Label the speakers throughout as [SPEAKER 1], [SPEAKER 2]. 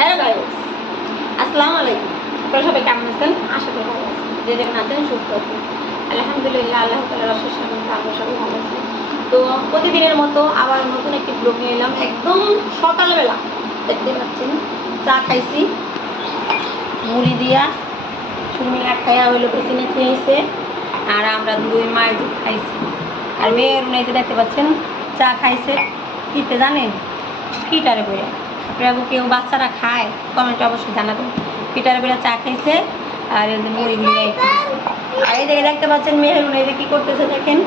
[SPEAKER 1] Hello guys, আসসালামু আলাইকুম। আপনারা সবাই কেমন আছেন? আশা করি ভালো আছেন। যে যেমন আছেন, সুস্থ আছেন। আলহামদুলিল্লাহ আল্লাহ তালার অশেষ আমরা সবাই ভালো আছি। তো প্রতিদিনের মতো আবার নতুন একটি ব্লগ নিয়ে এলাম। একদম সকালবেলা। দেখতে পাচ্ছেন, চা খাইছি। মুড়ি দিয়া সুমিলা খাইয়া হইল পেছনে খেয়েছে আর আমরা দুই মায়ের দুধ খাইছি। আর মেয়ের মেয়ে যে দেখতে পাচ্ছেন, চা খাইছে। কিতে জানেন? কিটারে বইয়া আপনারা কেউ বাচ্চারা খায় কমেন্টে অবশ্যই জানাবেন। পিটারে বেলা চা খাইছে, আর মুড়িগুলি। আর এই দিকে দেখতে পাচ্ছেন মেহেরুন, এই কি করতেছে দেখেন?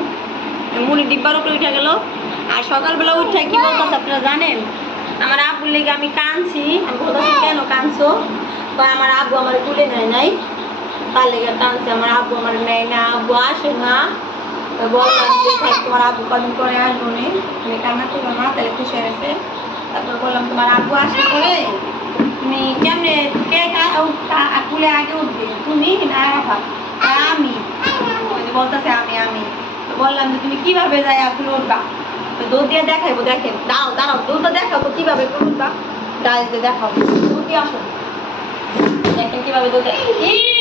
[SPEAKER 1] মুড়ি ডিব্বার উপরে উঠে গেল। আর সকালবেলা উঠে কি বলতেছে আপনারা জানেন? আমার আব্বুর লেগে আমি কাঁদছি। আমি বলতেছি, কেন কাঁদছো? বা আমার আব্বু আমার তুলে নেয় নাই। তার লেগে কাঁদছে, আমার আব্বু আমার নেয় না। আব্বু আসে না। বললাম, তোমার আব্বু কদিন করে আসব? নে কান্না করব না, তাহলে খুশি হয়েছে তারপর বললাম, তোমার আব্বু আসলে পরে তুমি কেমনে, কে কুলে আগে উঠবে? তুমি না রাখা আমি। বলতেছে, আমি আমি। তো বললাম যে, তুমি কীভাবে যাই কুলে উঠবা? তো দৌড় দিয়ে দেখাইবো, দেখেন। দাও দাঁড়াও, দৌড়টা দেখাবো, কীভাবে কুলে উঠবা? গাছ দিয়ে দেখাও। দৌড় দিয়ে আসো। দেখেন কীভাবে দৌড়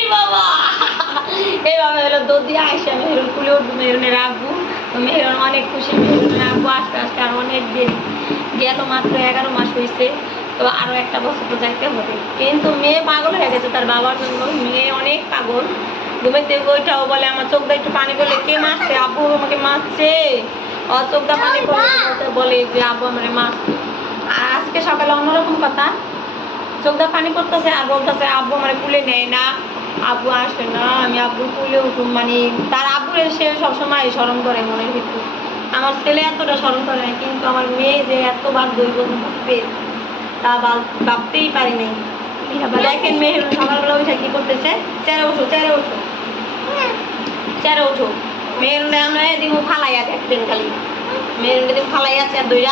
[SPEAKER 1] বাবা! এইভাবে হলো দৌড় দিয়ে আইসে মেহরুন কুলে উঠবো, মেহরুনের আব্বু। তো মেহরুন অনেক খুশি, মেহরুনের আব্বু আস্তে আস্তে আর অনেক দেরি। গেল মাত্র এগারো মাস হয়েছে, তো আরও একটা বছর তো যাইতে হবে। কিন্তু মেয়ে পাগল হয়ে গেছে তার বাবার জন্য। মেয়ে অনেক পাগল। ঘুমেতে ওইটাও বলে, আমার চোখ একটু পানি করলে কে মারছে? আব্বু আমাকে মারছে। ও চোখ দিয়ে পানি করলে বলে যে, আব্বু আমার মারছে। আর আজকে সকালে অন্যরকম কথা। চোখ দিয়ে পানি করতেছে আর বলতেছে, আব্বু আমার কুলে নেয় না। আব্বু আসে না, আমি আব্বু কুলে উঠুম মানে। তার আব্বু সে সবসময় স্মরণ করে মনের ভিতরে। আমার ছেলে এতটা স্মরণ করে না কিন্তু আমার মেয়ে যে এতবার দৈব ভাববে তা ভাব- ভাবতেই পারি নাই। দেখেন মেয়ে সকালবেলা উঠে কি করতেছে? চেয়ারে ওঠো চেয়ারে ওঠো। চেয়ারে ওঠো। মেয়ের আমরা এদিকে ফালাইয়া দেখবেন খালি। মেয়ের এদিকে ফালাইয়া চেয়ার দইরা।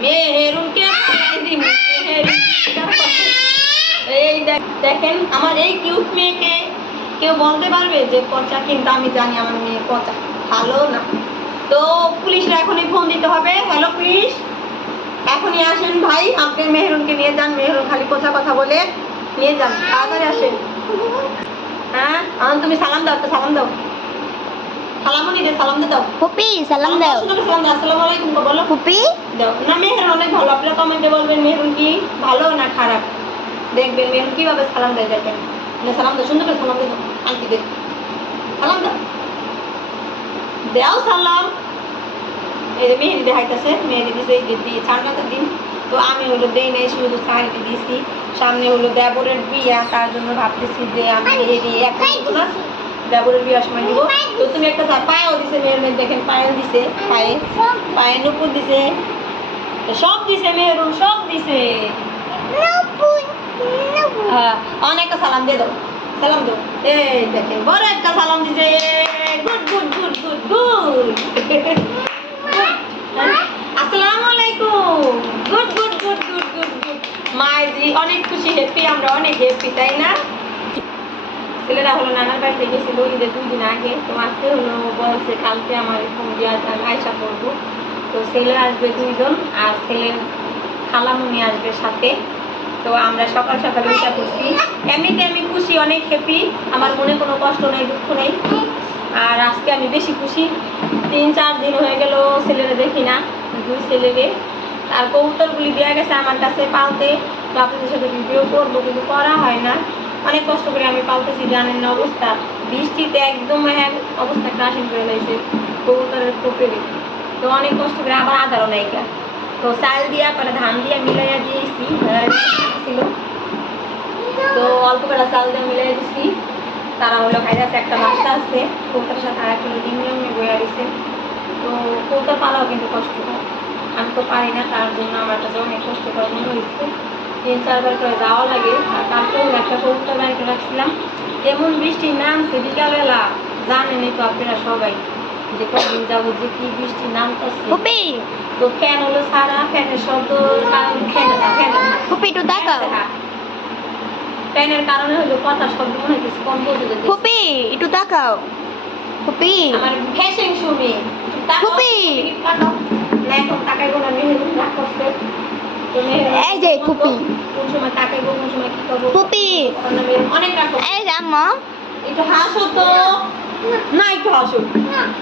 [SPEAKER 1] মেয়ে হেরুনকে দিমু, মেহেরুন এই দেখ- দেখেন আমার এই কিউট মেয়েকে কেউ বলতে পারবে যে পচা কিন্তু আমি জানি আমার মেয়ে পচা। ভালো না। তো পুলিশরা এখনই ফোন দিতে হবে। Hello police. এখনই আসেন ভাই আপনি মেহরুনকে নিয়ে যান। মেহরুন খালি পচা কথা বলে নিয়ে যান তাড়াতাড়ি আসেন। হ্যাঁ তুমি সালাম দাও একটা সালাম দাও। সালামও নিতে সালাম দাও।
[SPEAKER 2] পুপি সালাম দাও।
[SPEAKER 1] সালাম দাও আসসালামু আলাইকুম বলো।
[SPEAKER 2] পুপি
[SPEAKER 1] দাও। না মেহরুন অনেক ভালো আপনারা কমেন্টে বলবেন মেহরুন কি ভালো না খারাপ? দেখবেন মেহরুন কীভাবে সালাম দেয় দেখেন। না সালাম দাও সুন্দর করে সালাম দাও সালাম দাও। দেও সালাম। এই যে মেহেদি দেখাইতেছে মেহেদি দিছে এই যে দিয়ে দিন। তো আমি হলো দেই নাই শুধু সাহায্য দিয়েছি সামনে হলো দেবরের বিয়া তার জন্য ভাবতেছি যে আমি মেহেদি না দেবরের বিয়ার সময় দিব। তো তুমি একটা পায়েও দিছে মেয়ের মেয়ে দেখেন পায়েও দিছে পায়ে পায়ে নুপুর দিছে। তো সব দিছে মেহরুন সব দিছে। হ্যাঁ অনেকটা সালাম দিয়ে দাও। সালাম দাও। এই দেখেন বড় একটা সালাম দিছে। Good good good good good. আসসালামু আলাইকুম। Good good good good good good. Maiji, অনেক খুশি হ্যাপি আমরা অনেক হ্যাপি তাই না? ছেলেরা হলো নানার বাড়িতে গেছিল ঈদের দুই দিন আগে। তো আজকে হলো বলছে, কালকে আমার ফোন দিয়ে আয়সা করব। তো ছেলে আসবে দুইজন, আর ছেলের খালামুনি আসবে সাথে। তো আমরা সকাল সকাল উঠা করছি এমনিতে আমি খুশি, অনেক হ্যাপি আমার মনে কোনো কষ্ট নেই, দুঃখ নেই। আর আজকে আমি বেশি খুশি। তিন, চার দিন হয়ে গেল ছেলেরে দেখি না, দুই ছেলেরে। আর কৌতরগুলি দেওয়া গেছে আমার কাছে পালতে। তো আপনাদের সাথে ভিডিও করব, কিন্তু করা হয় না। অনেক কষ্ট করে আমি পালতেছি, জানেন না অবস্থা। বৃষ্টিতে একদম এক অবস্থা ক্রাশিং করে রয়েছে কবুতরের কোপেরে তো অনেক কষ্ট করে আবার আদারও নাইকা তো চাল দিয়া করে ধান দিয়া মিলাইয়া দিয়েছি তো অল্প করে চাল দিয়ে মিলাই দিছি। তারা হলো খাইতে একটা বাচ্চা আছে কৌতার সাথে আর একটা ডিম নিয়ে বইয়া দিছে। তো কৌতার পালাও কিন্তু কষ্টকর। আমি তো পারি না, তার জন্য আমার কাছে অনেক কষ্টকর মনে হয়েছে তিন, চারবার করে যাওয়া লাগে, আর কালকেও একটা কৌতার বাড়িতে রাখছিলাম। এমন বৃষ্টি নামছে বিকালবেলা, জানেনই তো আপনারা সবাই। যে কদিন যাব যে কি বৃষ্টি নামতেছে। তো ফ্যান হলো সারা ফ্যানের শব্দ
[SPEAKER 2] পুপি একটু তাকাও
[SPEAKER 1] ফ্যানের কারণে হলো কথা শব্দ মনে হচ্ছে কম বলতে যেতে
[SPEAKER 2] একটু তাকাও পুপি
[SPEAKER 1] আমার ফ্যাশন শুনে
[SPEAKER 2] ফুপি।
[SPEAKER 1] এখন তাকাইবো না মেহেরুন রাগ করছে।
[SPEAKER 2] এই যে ফুপি।
[SPEAKER 1] কোন সময় তাকাইবো কোন সময় কি করব?
[SPEAKER 2] পুপি
[SPEAKER 1] অনেক রাখো
[SPEAKER 2] এই আম্মা।
[SPEAKER 1] একটু হাসো তো। না একটু হাসো।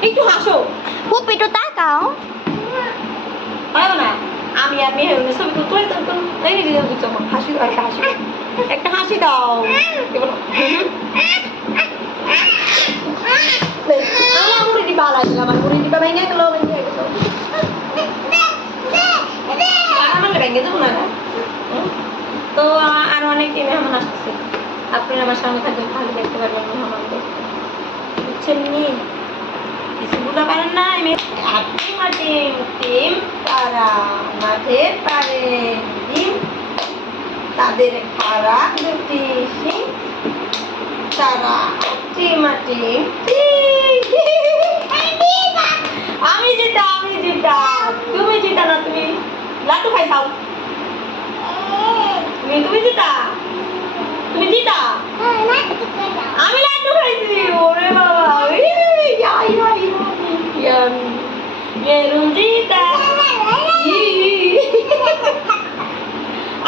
[SPEAKER 1] একটু হাসো।
[SPEAKER 2] পুপি একটু তাকাও।
[SPEAKER 1] পারব না আমি আর মেয়ে ছবি তুলতে তুলে তুলতে এই রে দিদি বুঝছ হাসি দাও একটা হাসি। একটা হাসি দাও। আমার মুড়ি দিবা লাগবে আমার মুড়ি দিবা ভেঙে গেলো আমার যাব না? তো আরও অনেক মেহমান আসতেছে আপনারা আমার সঙ্গে থাকবেন তাহলে দেখতে পারবেন মেহমানদের পারেন না, আমি আপনি টিম তারা পারে ডিম তাদের দুটি সিং তারা টিম আমি জিতা আমি জিতা তুমি জিতা না তুমি, লাড্ডু খাই খাও। তুমি তুমি জিতা তুমি জিতা আমি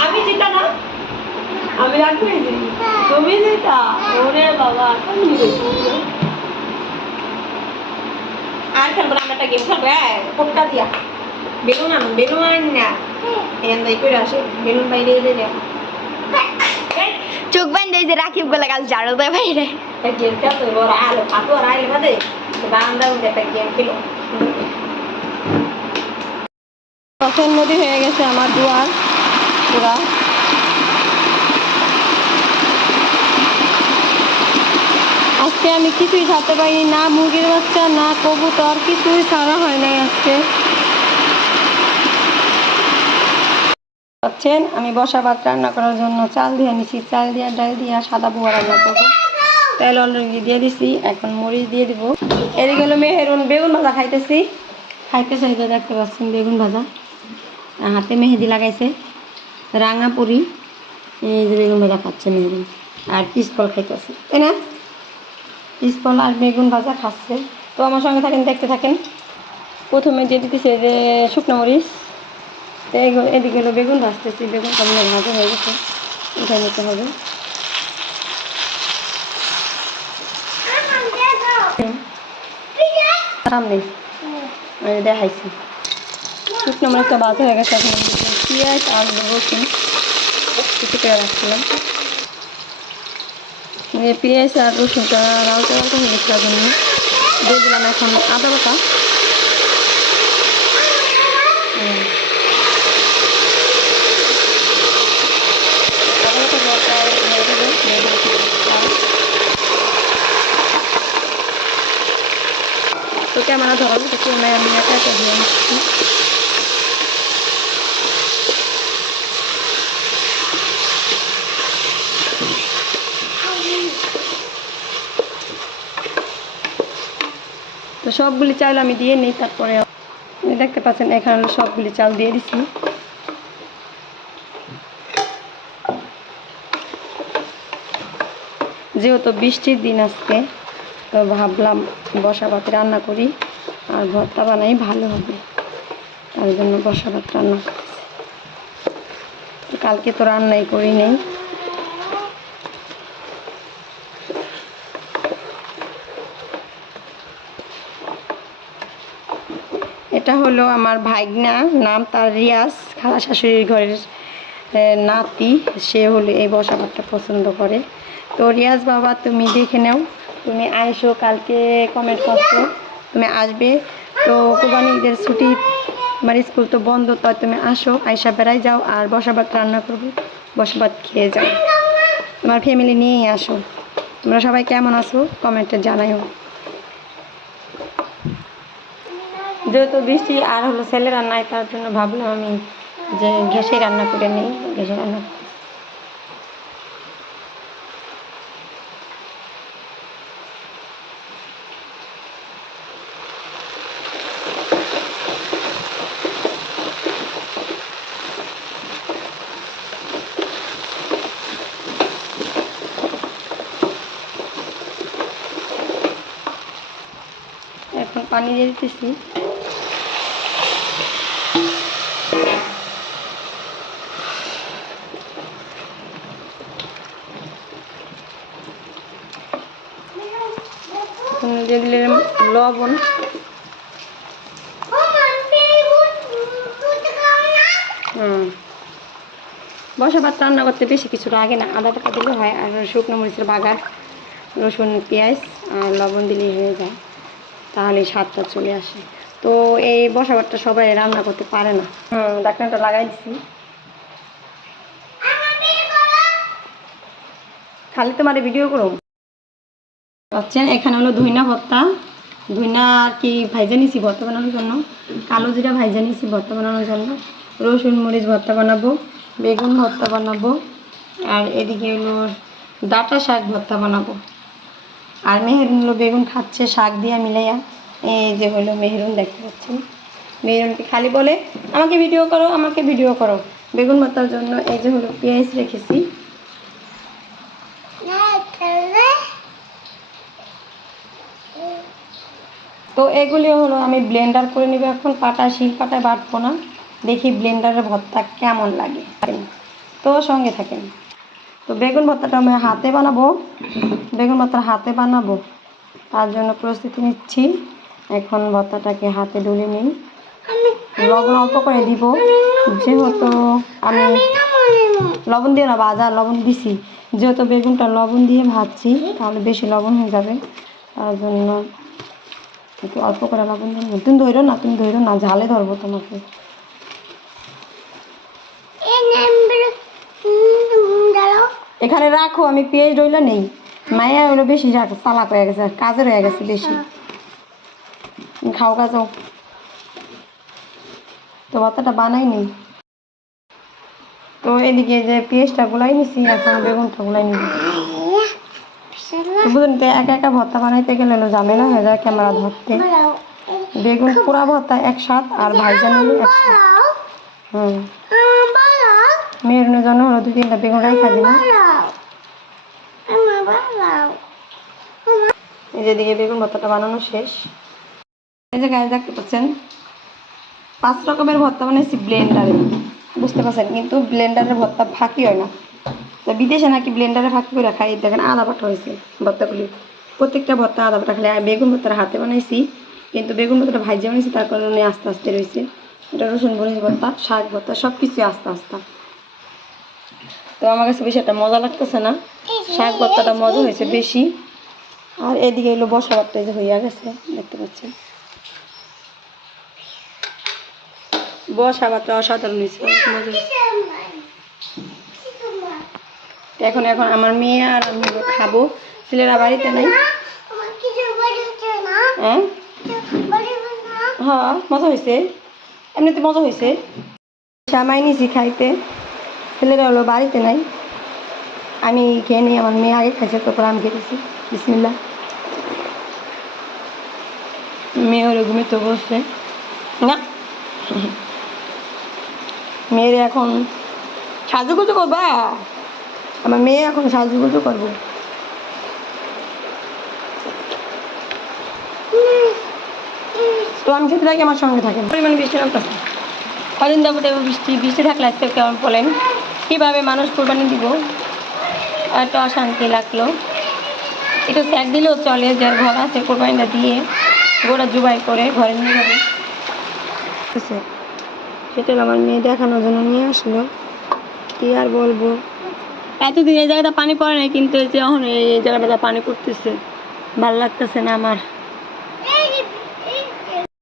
[SPEAKER 1] আমি জিতা না আমি খাইছি তুমি জিতা ওরে বাবা আমি আর না বেলুন আনো বেলুন বেলুন বাইরে এলে
[SPEAKER 2] চোখ বান্ধে যে রাকিবগুলা কাল বাইরে
[SPEAKER 1] একটা গেম খেলতে ওরা আলো পাতো আর আইলে বাদে বারান্দার মধ্যে একটা গেম নদী হয়ে গেছে আমার দুয়ার পুরা আজকে আমি কিছুই ছাড়তে পারিনি না মুরগির বাচ্চা না কবুতর কিছুই ছাড়া হয় নাই আজকে পাচ্ছেন আমি বসা ভাত রান্না করার জন্য চাল দিয়ে নিছি চাল দিয়ে ডাল দিয়ে সাদা বুয়া রান্না করব তেল অলরেডি দিয়ে দিছি, এখন মরিচ দিয়ে দিব। এদিকে হলো মেহেরুন বেগুন ভাজা খাইতেছি। খাইতেছে যে দেখতে পাচ্ছেন বেগুন ভাজা। হাতে মেহেদি লাগাইছে। রাঙা পুরি। এই যে বেগুন ভাজা খাচ্ছে মেহেরুন আর পিসকল খাইতেছে। তাই না? পিসকল আর বেগুন ভাজা খাচ্ছে। তো আমার সঙ্গে থাকেন, দেখতে থাকেন। প্রথমে দিয়ে দিতেছে যে শুকনো মরিচ। এদিকে বেগুন ভাজতেছি। বেগুন কেমন ভাজা হয়ে গেছে। উঠে নিতে হবে। সামনে। দেখাইছি। শুকনো মরিচটা ভাজা হয়ে গেছে, এখন পেঁয়াজ আর রসুন কিছু পেঁয়াজ রাখছিলাম। পেঁয়াজ আর রসুনটা রাউতে রাউতে হয়ে গেছে দিয়ে দিলাম এখন আদা বাটা হুম। আদা বাটা বাটা দিয়ে দেবো, দিয়ে দেবো কিছু চাল। তো ক্যামেরা ধরাবো তো ক্যামেরা আমি একা একা দিয়ে নিচ্ছি তো সবগুলি চাল আমি দিয়ে নিই তারপরে দেখতে পাচ্ছেন এখানে সবগুলি চাল দিয়ে দিছি যেহেতু বৃষ্টির দিন আজকে তো ভাবলাম বসা ভাত রান্না করি আর ভর্তা বানাই, ভালো হবে। তার জন্য বসা ভাত রান্না করতেছি তো কালকে তো রান্নাই করি নেই। এটা হলো আমার ভাইগনা, নাম তার রিয়াজ, খালা শাশুড়ির ঘরের নাতি। সে হলো এই বসা ভাতটা পছন্দ করে। তো রিয়াজ বাবা, তুমি দেখে নাও। তুমি আইসো, কালকে কমেন্ট করছ, তুমি আসবে। তো কোরবানি ঈদের ছুটি, আমার স্কুল তো বন্ধ তো তুমি আসো আয়সা বেড়াই যাও আর বসা ভাত রান্না করব, বসা ভাত খেয়ে যাও। তোমার ফ্যামিলি নিয়েই আসো। তোমরা সবাই কেমন আছো? কমেন্টে জানাইও। যেহেতু বৃষ্টি আর হলো ছেলেরা নাই, তার জন্য ভাবলাম আমি যে গ্যাসে রান্না করে নিই গ্যাসে রান্না পানি দিয়ে দিতেছি। দিয়ে লবণ। বসা ভাত রান্না করতে বেশি কিছু লাগে না। আদা টাকা দিলে হয় আর শুকনো মরিচের বাগার, রসুন, পেঁয়াজ আর লবণ দিলেই হয়ে যায়। তাহলে স্বাদটা চলে আসে। তো এই বসা ভাতটা সবাই রান্না করতে পারে না। ডাক্তারটা লাগাই দিছি। খালি তোমার ভিডিও করো পাচ্ছেন, এখানে হলো ধইনা ভর্তা। ধইনা আর কি ভাইজা নিছি, ভর্তা বানানোর জন্য। কালো জিরা ভাইজা নিছি, ভর্তা বানানোর জন্য। রসুন, মরিচ ভর্তা বানাবো, বেগুন ভর্তা বানাবো। আর এদিকে হলো ডাটা শাক ভর্তা বানাবো। আর মেহেরুন হলো বেগুন খাচ্ছে, শাক দিয়ে মিলাইয়া। এই যে হলো মেহেরুন, দেখতে পাচ্ছেন? মেহেরুনকে খালি বলে, আমাকে ভিডিও করো, আমাকে ভিডিও করো। বেগুন ভর্তার জন্য এই যে হলো পেঁয়াজ রেখেছি। তো এগুলি হলো আমি ব্লেন্ডার করে নিব এখন। পাটা, শিল পাটায় বাটবো না। দেখি ব্লেন্ডারের ভর্তা কেমন লাগে। তো সঙ্গে থাকেন। তো বেগুন ভর্তাটা আমি হাতে বানাবো। বেগুন ভর্তা হাতে বানাবো, তার জন্য প্রস্তুতি নিচ্ছি। এখন ভর্তাটাকে হাতে ডলে নিই। লবণ অল্প করে দিব, যেহেতু আমি লবণ দিয়ে না, ভাজা লবণ দিছি। যেহেতু বেগুনটা লবণ দিয়ে ভাজছি, তাহলে বেশি লবণ হয়ে যাবে। তার জন্য একটু অল্প করে লবণ দেবো তুমি ধরো না, তুমি ধরো না, ঝালে ধরবো তোমাকে। এখানে রাখো, আমি পেঁয়াজ রইলে নেই। মায়া হলো বেশি রাখ চালাক হয়ে গেছে, কাজের হয়ে গেছে বেশি। খাও, কাজও। তো ভাতটা বানাইনি। তো এদিকে যে পেঁয়াজটা গুলাই নিছি, এখন বেগুনটা গুলাই নিবি। তো বুঝলেন তো একা একা ভর্তা বানাইতে গেলে হলো ঝামেলা হয়ে যায় ক্যামেরা ধরতে। বেগুন পুরা ভর্তা একসাথ আর ভাইজা নিলে একসাথ। হুম। মেয়ের জন্য হলো দু তিনটা বেগুন রাখা দিন এই বেগুন ভর্তাটা বানানো শেষ। এই যে গায়ে দেখতে পাচ্ছেন? পাঁচ রকমের ভর্তা বানাইছি ব্লেন্ডারে বুঝতে পারছেন? কিন্তু ব্লেন্ডারের ভর্তা ফাঁকি হয় না। তো বিদেশে নাকি ব্লেন্ডারে ফাঁকি করে খাই। দেখেন, আদা বাটা হয়েছে ভর্তাগুলি। প্রত্যেকটা ভর্তা আদা বাটা খালি। বেগুন ভর্তার হাতে বানাইছি। কিন্তু বেগুন ভর্তাটা ভাইজে বানিয়েছি তার কারণে আস্তে আস্তে রয়েছে। এটা রসুন, মরিচ ভর্তা, শাক ভর্তা সব কিছুই আস্তে আস্তে। তো আমার কাছে বেশি একটা মজা লাগতেছে না। শাক ভর্তাটা মজা হয়েছে বেশি। আর এদিকে এলো বসা ভর্তা যে হইয়া গেছে, দেখতে পাচ্ছেন। বসা ভাতটা অসাধারণ হয়েছে এখন এখন আমার মেয়ে আর আমি খাব। ছেলেরা বাড়িতে নেই? হ্যাঁ? হ্যাঁ মজা হয়েছে। এমনিতে মজা হয়েছে। সামাই নিছি খাইতে। ছেলেরা হলো বাড়িতে নাই। আমি খেয়ে নিই আমার মেয়ে আগে খাইছে, তারপর আমি খেতেছি। বিসমিল্লা মেয়ে হলো ঘুমিতে বসছে না। মেয়ের এখন সাজুগুজু করবা? আমার মেয়ে এখন সাজুগুজু করব। তো আমি থাকি আমার সঙ্গে থাকেন। পরিমাণ বৃষ্টি নামতেছে। কদিন বৃষ্টি বৃষ্টি থাকলে আজকে কেমন বলেন? কীভাবে মানুষ কোরবানি দিব? একটা অশান্তি লাগল। এটা স্যাক দিলেও চলে যার ঘর আছে কোরবানিটা দিয়ে গোড়া জুবাই করে ঘরে নিয়ে যাবে। সেটা আমার মেয়ে দেখানোর জন্য নিয়ে আসলো। কি আর বলব? এতদিন এই জায়গাটা পানি পড়ে নাই কিন্তু এই যে এখন এই জায়গাটা পানি পড়তেছে ভালো লাগতেছে না আমার।